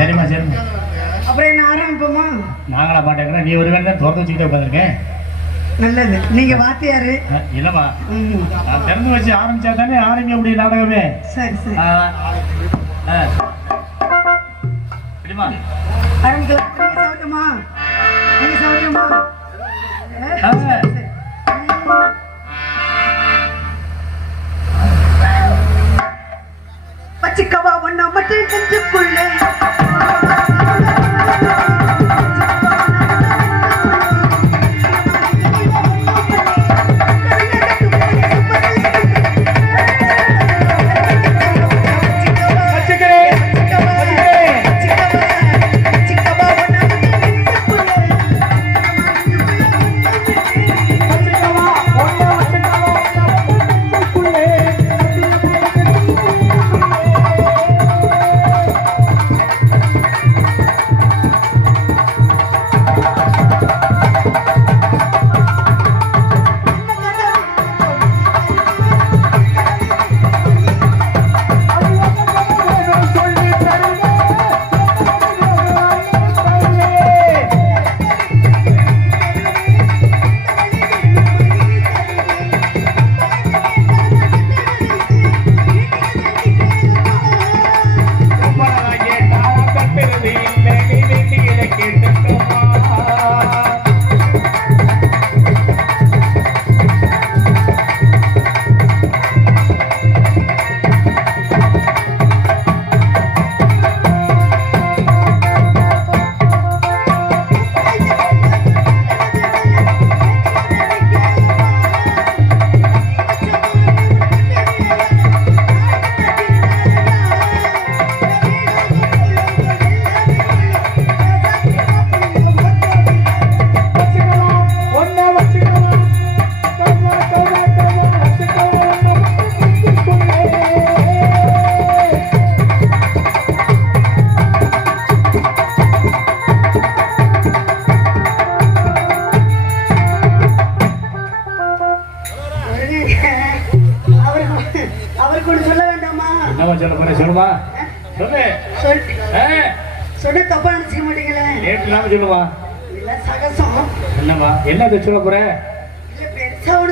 சரிம்மா சரிம்மா. அப்புறம் என்ன ஆரம்பிப்போமா? நாங்களா பாட்டேங்கிறேன், நீ ஒரு வேலை திறந்து வச்சுக்கிட்டே உட்காந்துருக்கேன். நல்லது. நீங்க வாத்தியாரு இல்லம்மா, நான் திறந்து வச்சு ஆரம்பிச்சா தானே ஆரம்பிக்க முடியும் நாடகமே. சரி சரி ஆரம்பிக்கலாம். நீங்க சௌரியமா? பச்சிக்கவா ஒன்னா மட்டும் நெஞ்சுக்குள்ளே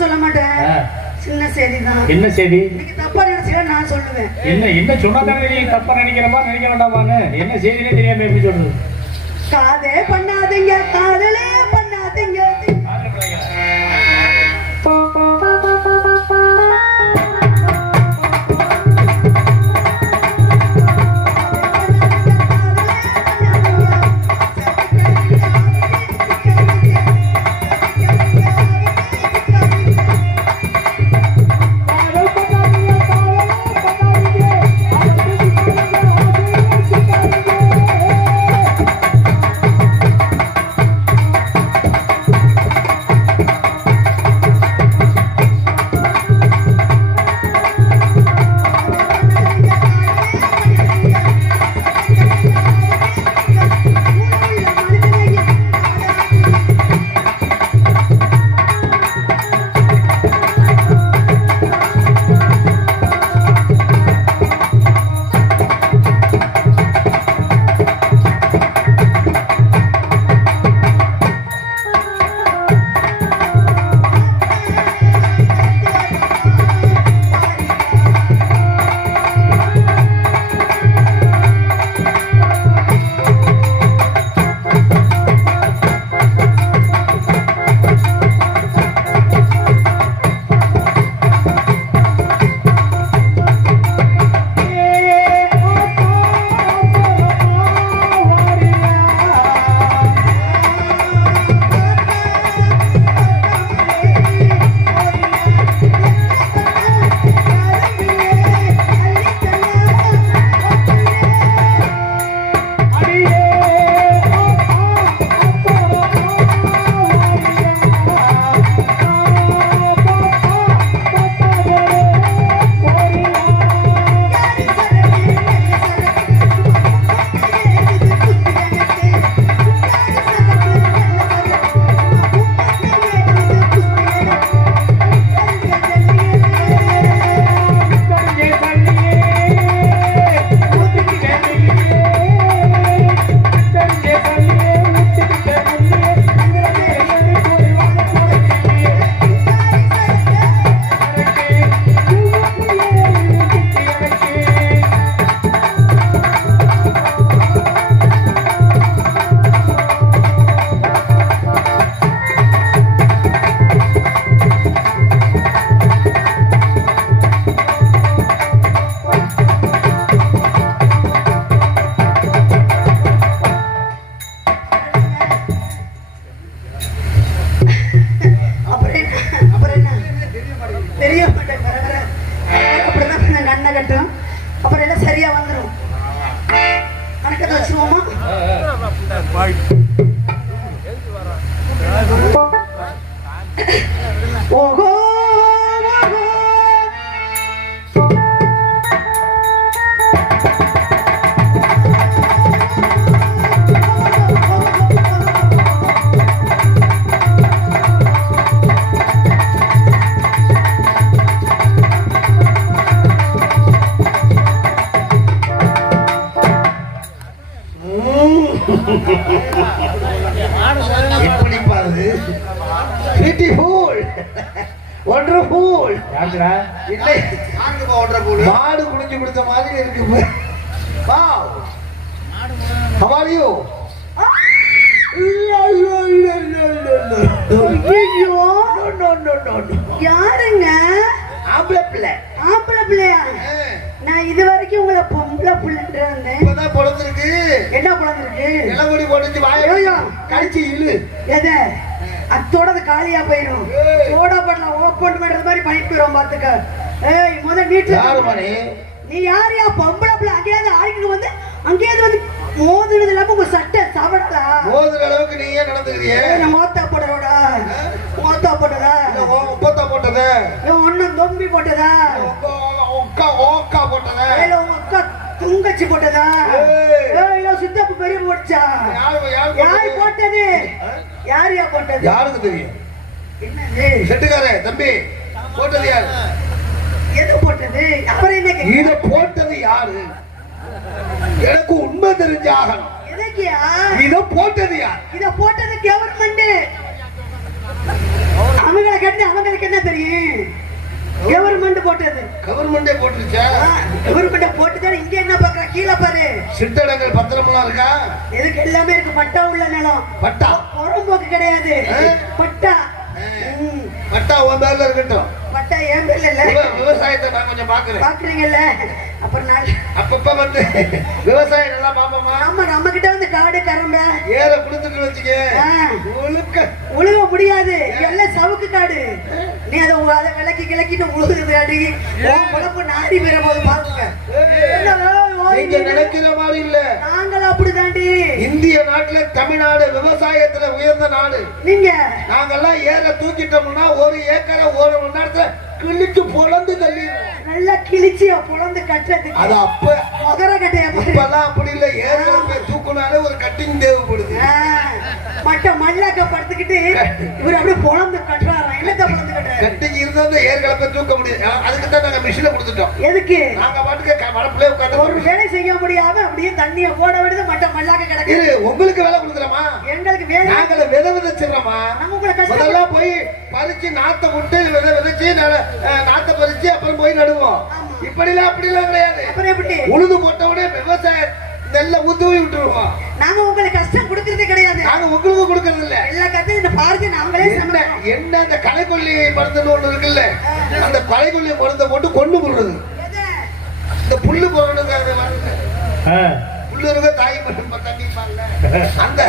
சொல்ல மாட்டேன். சின்ன செய்திதான். என்ன செய்தி? நீங்க தப்பா நினைச்சீங்க, நான் சொல்லுவேன். என்ன சொன்னா தானே நீ தப்பா நினைக்கிறமா நினைக்க வேண்டாமான்னு? என்ன செய்தினே தெரியாம எப்படி சொல்றது? காதே பண்ணாதீங்க, காதலே பண்ணாதீங்க. ஓஹோ எப்படி பாரு பியூட்டிஃபுல் வண்டர்ஃபுல் இல்லை மாடு குடிஞ்சு கொடுத்த மாதிரி இருக்கு வாவ் how are you யாருங்க ஆம்பளை பிள்ளை ஆம்பளை பிள்ளையா நான் இது வரைக்கும் உங்களை பொம்பளை பிள்ளைன்றேன் இப்பதான் பிறந்திருக்கு என்ன பிறந்திருக்கு இளமுடி போட்டு வாய கடிச்சு இழு எது அத்தோட காலியா போயிடும் சோடா படலாம் ஓப்பன் பண்றது மாதிரி பண்ணிட்டு போயிடும் பாத்துக்க ஏய் முத நீட்டு யாரு மணி நீ யாரையா பொம்பளை பிள்ளை அங்கேயாவது ஆடிட்டு வந்து அங்கேயாவது வந்து மோதுனது இல்லாம உங்க சட்டை சாப்பிடா மோதுற அளவுக்கு நீ ஏன் நடந்துக்கிறியே மோத்தா போடுறோடா மோத்தா போட்டதா ஒப்பத்தா போட்டதே என் ஒன்னும் தொம்பி போட்டதா ஓக்கா போட்டதே இல்ல உங்க அக்கா துங்கச்சி போட்டதா இல்ல சித்தப்பு பெரிய போட்டுச்சா யார் போட்டது யாரையா போட்டது யாருக்கு தெரியும் என்னது செட்டுக்காரே தம்பி போட்டது யாரு எது போட்டது அப்புறம் என்ன இத போட்டது யாரு எனக்கு உண்மை தெரிஞ்சாகணும் எதுக்கியா இத போட்டது யார் இத போட்டது கவர்மெண்ட் அவங்களை கேட்டு அவங்களுக்கு என்ன தெரியும் கவர்மெண்ட் போட்டது கவர்மெண்டே போட்டுருச்சா கவர்மெண்ட் போட்டுதான் இங்க என்ன பாக்குற கீழே பாரு சிட்டடங்கள் பத்திரமெல்லாம் இருக்கா இதுக்கு எல்லாமே இருக்கு பட்டா உள்ள நிலம் பட்டா புறம்போக்கு கிடையாது பட்டா பட்டா உன் பேர்ல இருக்கட்டும் பட்டா ஏன் பேர்ல இல்ல விவசாயத்தை நான் கொஞ்சம் பாக்குறேன் பாக்குறீங்கல்ல அப்புறம் நான் அப்பப்ப வந்து விவசாயம் நல்லா பாப்போமா ஆமா நம்ம கிட்ட வந்து காடு கரம்ப ஏற குடுத்துட்டு வச்சுக்க உழுக முடியாது எல்லாம் சவுக்கு காடு நீ அதை விளக்கி கிளக்கிட்டு உழுகுது அடி குழம்பு நாடி பெற போது பாருங்க நீங்க நினைக்கிற மாதிரி இல்ல நாங்கள் அப்படிதாண்டி இந்திய நாட்டுல தமிழ்நாடு விவசாயத்துல உயர்ந்த நாடு நீங்க நாங்கெல்லாம் ஏற தூக்கிட்டோம்னா ஒரு ஏக்கரை ஒரு மணி நேரத்துல கிழிச்சு பொழந்து தள்ளி நல்லா கிழிச்சு பொழந்து கட்டுறதுக்கு அது அப்ப மகர கட்டைய இப்பெல்லாம் அப்படி இல்ல ஏற தூக்குனாலே ஒரு கட்டிங் தேவைப்படுது மட்ட மல்லாக்க படுத்துக்கிட்டு இவர் அப்படியே பொழந்து கட்டுறாராம் என்னத்த பொழந்து கட்டுறாரு கட்டிங் இருந்தா அந்த ஏர்களப்ப தூக்க முடியாது அதுக்கு தான் நாங்க மிஷினை கொடுத்துட்டோம் எதுக்கு நாங்க பாட்டுக்கு மரப்புல உட்கார்ந்து ஒரு வேலை செய்ய முடியாம அப்படியே தண்ணிய போட விடுது மட்ட மல்லாக்க கிடக்கு உங்களுக்கு வேலை கொடுக்குறோமா எங்களுக்கு வேலை நாங்கள விதை விதைச்சிடறோமா நம்ம உங்களை முதல்ல போய் பறிச்சு நாத்தை விட்டு விதை விதைச்சு நாத்தை பறிச்சு அப்புறம் போய் நடுவோம் இப்படிலாம் அப்படிலாம் கிடையாது அப்புறம் எப்படி உழுது போட்ட உடனே விவசாயம் நெல்ல ஊத்துவி விட்டுருவோம் நாங்க உங்களுக்கு கஷ்டம் கொடுக்கறதே கிடையாது நாங்க உங்களுக்கு கொடுக்கறது இல்ல எல்லா கத்தையும் இந்த பாருங்க நாங்களே என்ன அந்த களைக்கொல்லி மருந்துன்னு ஒண்ணு இருக்குல்ல அந்த களைக்கொல்லி மருந்தை போட்டு கொண்டு போடுறது இந்த புல்லு போடுறது புல்லு இருக்க தாய் மட்டும் தண்ணி அந்த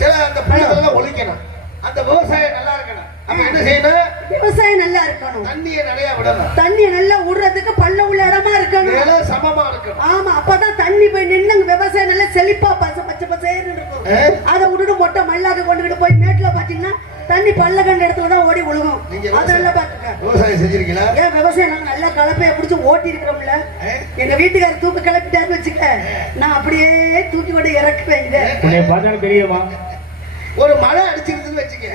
சில அந்த புல்லுகள்லாம் ஒழிக்கணும் அந்த விவசாயம் நல்லா இருக்கணும் அப்ப என்ன செய்யணும் விவசாயம் நல்லா இருக்கணும் தண்ணியை நிறைய விடணும் தண்ணியை நல்லா விடுறதுக்கு பள்ள உள்ள இடமா இருக்கணும் சமமா இருக்கணும் ஆமா அப்பதான் தண்ணி போய் நின்று விவசாயம் நல்லா செழிப்பா பச்சை பச்சைன்னு இருக்கும் அதை விட்டுட்டு மொட்டை மல்லாக்க கொண்டுகிட்டு போய் மேட்டுல பாத்தீங்கன்னா தண்ணி பல்ல கண்ட இடத்துல தான் ஓடி விழுகும் அதெல்லாம் பாத்துக்க விவசாயம் செஞ்சிருக்கீங்களா ஏன் விவசாயம் நாங்க நல்லா கலப்பைய பிடிச்சு ஓட்டி இருக்கிறோம்ல எங்க வீட்டுக்காரர் தூக்கு கிளப்பிட்டாரு வச்சுக்க நான் அப்படியே தூக்கி கொண்டு இறக்குவேன் இதை பார்த்தாலும் தெரியுமா ஒரு மழை அடிச்சிருக்குன்னு வச்சுக்க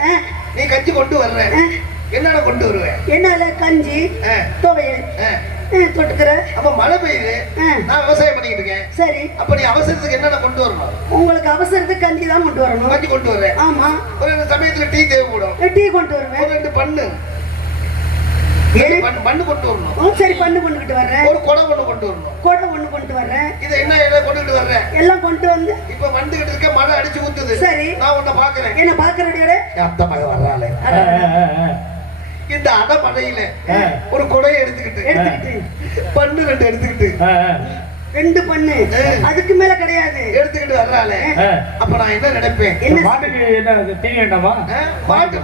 நீ கஞ்சி கொண்டு வர்ற என்னடா கொண்டு வருவேன் என்னால கஞ்சி துவையல் தொட்டுக்கிற அப்ப மழை பெய்யுது நான் விவசாயம் பண்ணிக்கிட்டு இருக்கேன் சரி அப்ப நீ அவசரத்துக்கு என்னென்ன கொண்டு வரணும் உங்களுக்கு அவசரத்துக்கு கஞ்சி தான் கொண்டு வரணும் கஞ்சி கொண்டு வர்றேன் ஆமா ஒரு சமயத்துல டீ தேவைப்படும் டீ கொண்டு வருவேன் ஒரு 2 பண்ணு பண்ணு கொண்டு வரணும் சரி பண்ணு கொண்டுகிட்டு வர்றேன் ஒரு குடம் ஒண்ணு கொண்டு வரணும் குடம் ஒண்ணு கொண்டு வர்றேன் இதை என்ன கொண்டுகிட்டு வர்றேன் எல்லாம் கொண்டு வந்து இப்ப வந்துகிட்டு இருக்க மழை அடிச்சு ஊத்துது சரி நான் உன்னை பாக்குறேன் என்ன பாக்குறடியோட அத்த மழை வர்றாளே இந்த அடமழையில ஒரு குடையை எடுத்துக்கிட்டு பண்ணு 2 எடுத்துக்கிட்டு 2 பண்ணு அதுக்கு மேல கிடையாது எடுத்துக்கிட்டு வர்றாளே அப்ப நான் என்ன நினைப்பேன் மாட்டுக்கு என்ன தீனி வேண்டாமா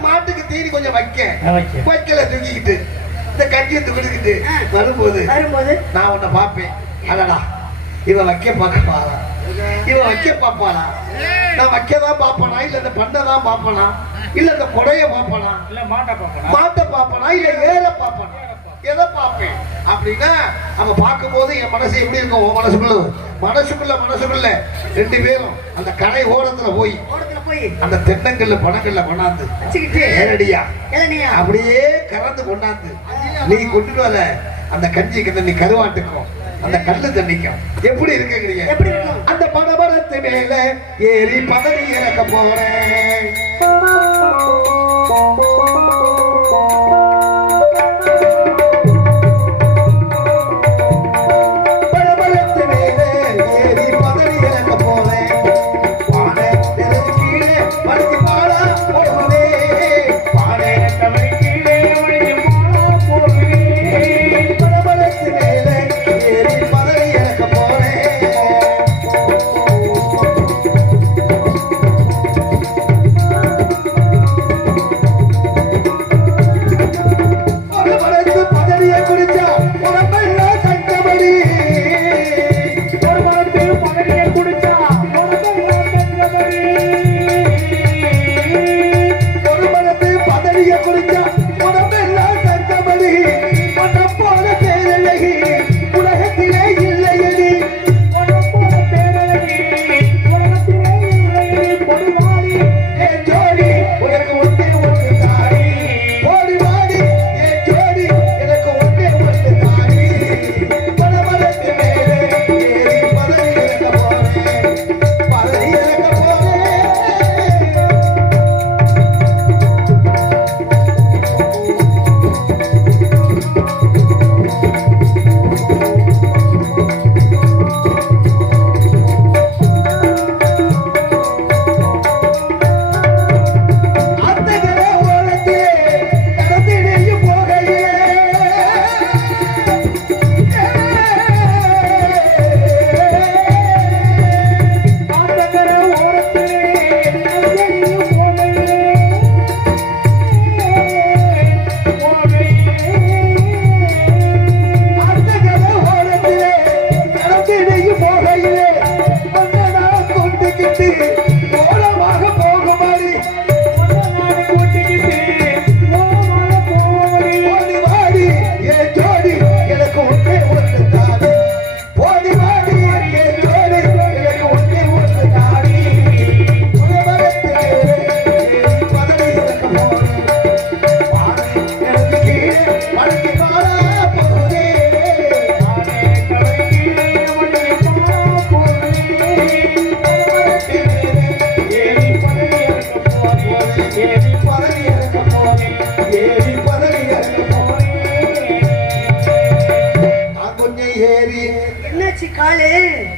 மாட்டுக்கு தீனி கொஞ்சம் வைக்கல தூக்கிக்கிட்டு இந்த கஞ்சியை தூக்கிட்டு வரும்போது நான் உன்னை பார்ப்பேன் அடடா இவன் வைக்க பார்க்க பாரா இவன் வைக்க பார்ப்பாளா நான் வைக்கதான் பாப்பனா இல்ல இந்த பண்ணதான் பாப்பனா இல்ல இந்த கொடைய பாப்பனா இல்ல மாட்ட பாப்பனா இல்ல ஏற பாப்பனா எதை பார்ப்பேன் அப்படின்னா அவ பார்க்கும்போது என் மனசு எப்படி இருக்கும் மனசுக்குள்ள ரெண்டு பேரும் அந்த கரை ஓரத்துல போய் அந்த தென்னங்கள்ல பணங்கள்ல கொண்டாந்து நேரடியா அப்படியே கறந்து கொண்டாந்து நீ கொண்டுட்டு வர அந்த கஞ்சி நீ கருவாட்டுக்கும் அந்த கல்லு தண்ணிக்கும் எப்படி இருக்குங்கிறீங்க அந்த பணமரத்து மேல ஏறி பதவி இறக்க போறேன்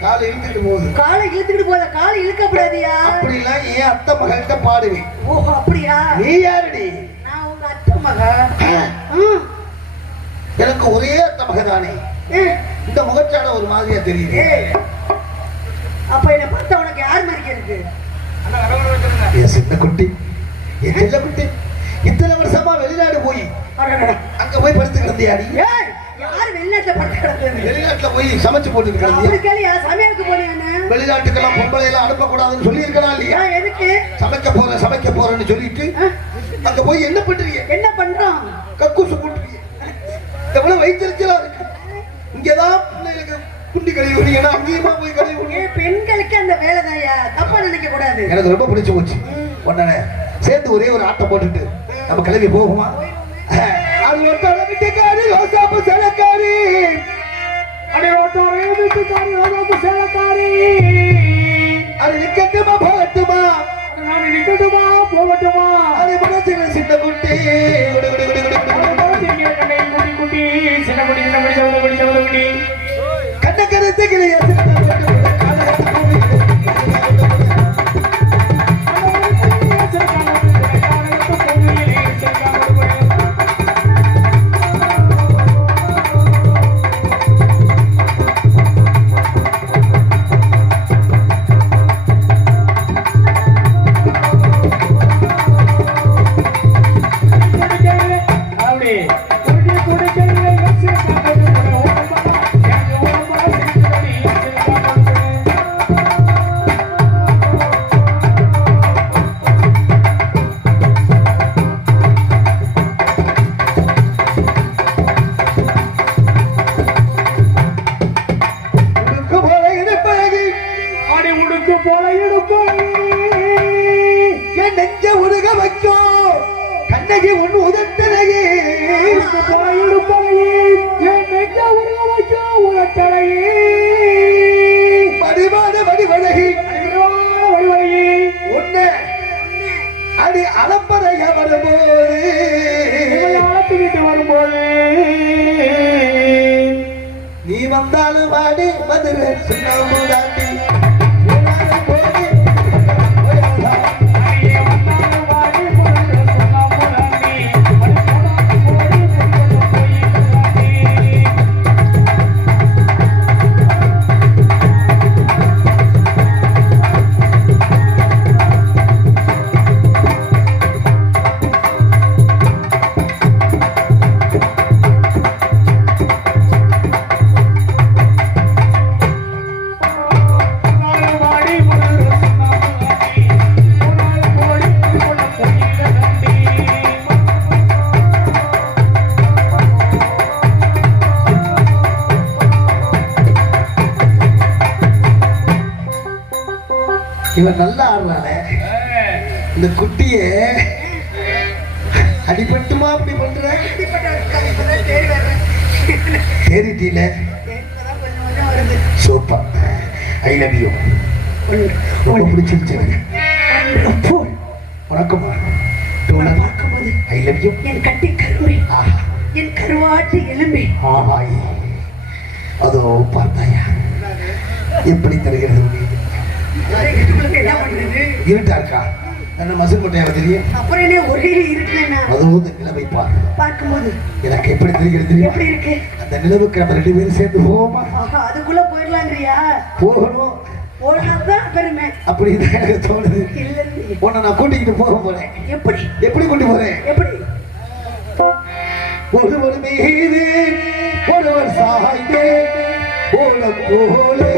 காலை இழுத்துட்டு போகுது. காலை இழுத்துட்டு போகுது. காலை இழுக்கப்படாதியா? அப்படிலாம் ஏன் அத்தை மகள்கிட்ட பாடுவேன். ஓஹோ அப்படியா? நீ யாருடி? நான் உங்க அத்தை மக. எனக்கு ஒரே அத்தை மக தானே. இந்த முகச்சாட ஒரு மாதிரியா தெரியுது. அப்ப என்ன பார்த்தா உனக்கு யார் மாதிரி இருக்கு? என் சின்ன குட்டி, என் செல்ல குட்டி, இத்தனை வருஷமா வெளிநாடு போய் அங்க போய் படுத்து கிடந்தியாடி. யார் வெளிநாட்டுல படுத்து கிடந்தது? வெளிநாட்டுல போய் சமைச்சு போட்டு கிடந்தியா? சமையலுக்கு போனேன். வெளிநாட்டுக்கெல்லாம் பொம்பளை எல்லாம் அனுப்ப கூடாதுன்னு சொல்லி இருக்கலாம் இல்லையா? எதுக்கு? சமைக்க போறேன்னு சொல்லிட்டு அங்க போய் என்ன பண்றீங்க? என்ன பண்றோம்? கக்கூசு போட்டுறீங்க. எவ்வளவு வயிற்றுச்சலா இருக்கு. இங்கதான் பிள்ளைகளுக்கு குண்டி கழுவினா அங்கேயுமா போய் கழுவி. பெண்களுக்கு அந்த வேலை தாயா, தப்பா நினைக்க கூடாது. எனக்கு ரொம்ப பிடிச்சு போச்சு. உடனே சேர்ந்து ஒரே ஒரு ஆட்டம் போட்டுட்டு நம்ம கிளம்பி போகுமா? அது ஒருத்தர வீட்டுக்காரி ரோசாப்பு சேலக்காரி, அடி ஒருத்தர வீட்டுக்காரி ரோசாப்பு சேலக்காரி, அது நிக்கட்டுமா போகட்டுமா? நான் நிக்கட்டுமா போகட்டுமா? அது மனசுல சின்ன குட்டி குட்டி சின்ன குட்டி சவுத குட்டி கண்ண கருத்து கிளிய இன்னைக்கு ஒண்ணு உதட்டலையே வடிவான வடிவழகி ஒண்ணு அடி அளப்பறைய வரும்போது நீ வந்தாலும் வாடி மதுரை சுண்ணாம்பு இவன் நல்லா ஆடுறானே இந்த குட்டிய அடிபட்டுமா அப்படி பண்ற தேறிட்டீல சூப்பர் ஐ லவ் யூ ரொம்ப பிடிச்சிருச்சு வணக்கம்மா பார்க்கும்போது ஐ லவ் யூ என் கட்டி கருவை என் கருவாட்டு எலும்பி ஆமாய் அதோ பார்த்தாயா எப்படி தருகிறது இருட்டா இருக்கா என்ன மசூல் மட்டையாக தெரியும் அப்புறம் என்ன ஒரே இருக்குன்னா அதுவும் இந்த நிலவை பார்க்கும்போது எனக்கு எப்படி தெரிகிறது எப்படி இருக்கு அந்த நிலவுக்கு நம்ம 2 பேரும் சேர்ந்து போவோமா அதுக்குள்ள போயிடலாங்கிறியா போகணும் போனாதான் பெருமை அப்படிதான் எனக்கு தோணுது இல்ல உன்னை நான் கூட்டிக்கிட்டு போக போறேன் எப்படி கொண்டு போறேன் எப்படி ஒருவர் மீது ஒருவர் சாய்ந்தே போல போலே